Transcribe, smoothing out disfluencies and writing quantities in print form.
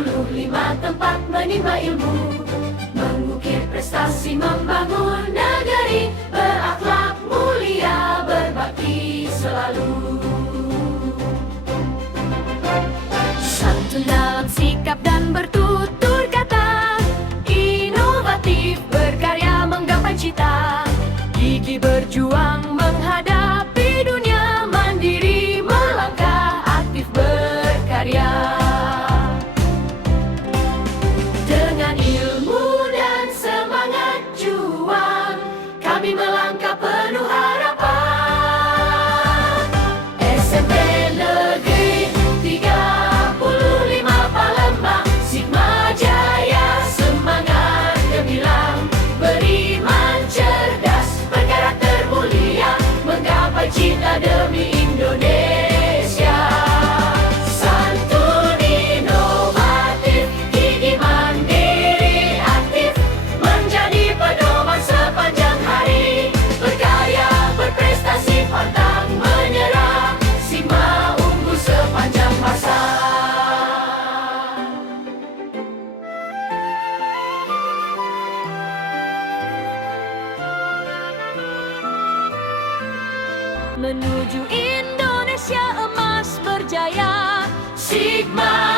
35 tempat menimba ilmu, mengukir prestasi membangun negeri, berakhlak mulia, berbakti selalu. Santun dalam sikap dan bertutur kata, inovatif berkarya menggapai cita, gigih berjuang menghadapi dunia, mandiri melangkah aktif berkarya. Dengan ilmu dan semangat juang, kami melangkah penuh harapan. SMP Negeri 35 Palembang, Sigma Jaya semangat gemilang, beriman cerdas, berkarakter mulia, menggapai cita demi Indonesia. Santun inovatif, gigih mandiri aktif, menjadi pedoman sepanjang hari, berkarya berprestasi pantang menyerah, Sigma unggul sepanjang masa. Menuju Indonesia emas berjaya, Sigma